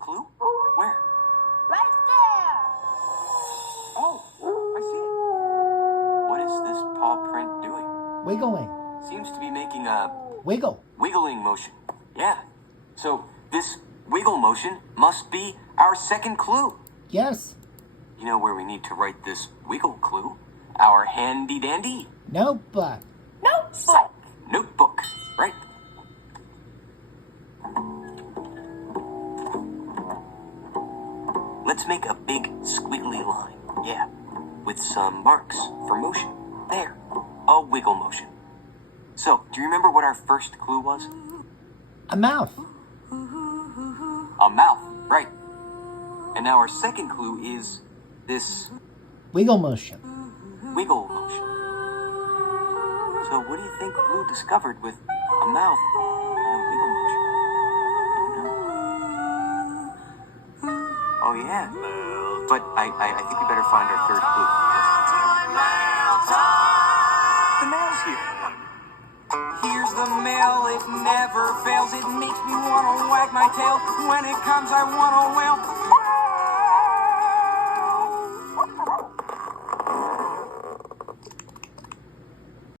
clue? Where? Right there! Oh, I see it. What is this paw print doing? Wiggling. Seems to be making a Wiggle. wiggling motion. Yeah. So this wiggle motion must be our second clue. Yes. You know where we need to write this wiggle clue? Our handy dandy Notebook. Notebook! notebook, right? Let's make a big squiggly line. Yeah. With some marks for motion. There. A wiggle motion. So, do you remember what our first clue was? A mouth. A mouth, right. And now our second clue is this Wiggle motion. wiggle motion. So what do you think Lou discovered with a mouth and a wiggle motion? Do you know? Oh yeah. But I think we better find our third clue. The mail's here. Here's the mail, it never fails. It makes me want to wag my tail. When it comes, I want to wail.